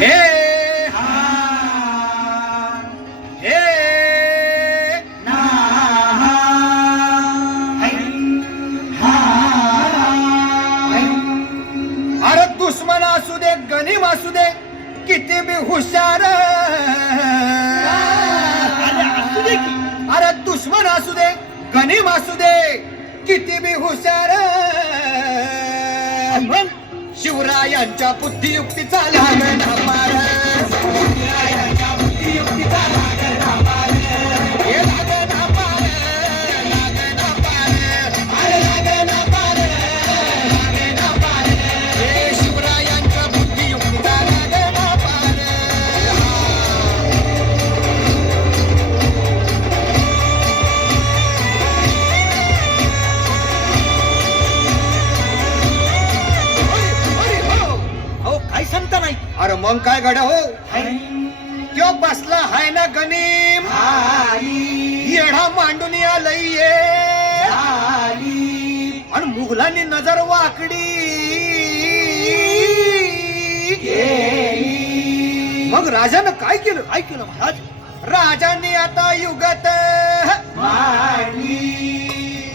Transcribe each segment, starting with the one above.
हे हा हे ना अरे दुश्मन असू दे गनीम असू दे किती बी हुशार अरे दुश्मन असू दे गनीम असू दे किती बी हुशार शिवरायांच्या बुद्धियुक्तीचा लागण पार शिवरायांच्या बुद्धियुक्तीचा लागण पार हे लागण पार लागण पार अरे लागण पार लागण पार हे शिवरायांच्या बुद्धियुक्तीचा लागण पार काय सांगता नाही. अरे मग काय गड्या हो त्यो बसला हाय ना गनीम येढा मांडून आलंय ये आणि मुघलांनी नजर वाकडी मग राजानं काय केलं महाराज? राजांनी आता युगत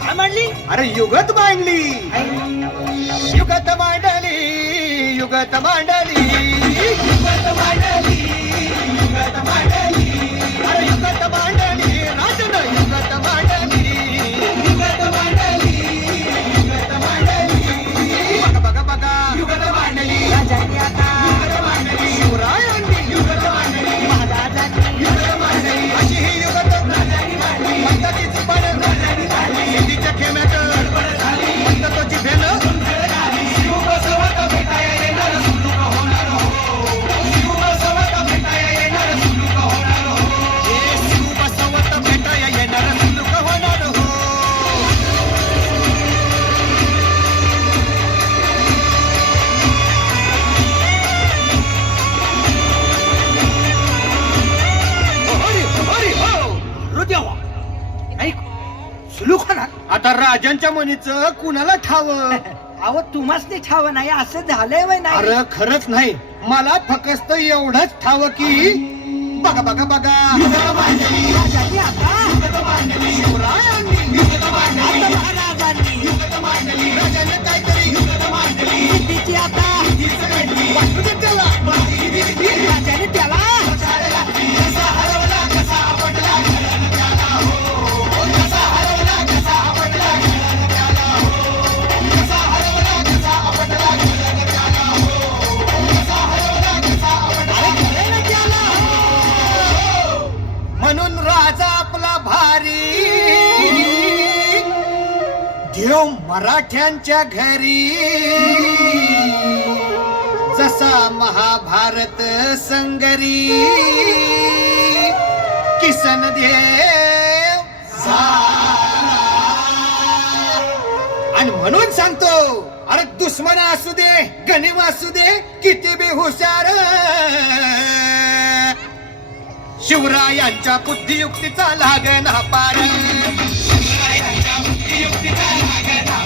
काय मांडली? अरे युगत मांडली युगत मांडली युगत मांडली युगत मांडली युगत मांडली अरे युगत मांडली राजन युगत मांडली युगत मांडली युगत मांडली बघा बघा बघा युगत मांडली राजांनी आता युगत मांडली शिवरायांनी युगत मांडली महाराजांनी युगत मांडली अशी ही युगत राजांनी मांडली पंताची पण राजांनी मांडली सिद्धीच्या खेम्यात गडबड झाली पंताची भेल आता राजांच्या मनीचं कुणाला ठाव अहो तुम्हाच नाही ठाव नाही असं झालंय वय नाही. अरे खरंच नाही मला फक्त एवढंच ठाव की बघा बघा बघा राजांनी आता शिवरायांनी आता महाराजांनी राजाने काहीतरी सिद्धीची आता वाटू दे त्याला राजाने त्याला म्हणून राजा आपला भारी देव मराठ्यांच्या घरी जसा महाभारत संगरी किसन देव आणि म्हणून सांगतो अरे दुश्मन असू दे गनीम असू दे किती बी हुशार शिवरायांच्या बुद्धियुक्तीचा लागण पार शिवरायांच्या बुद्धियुक्तीचा लागण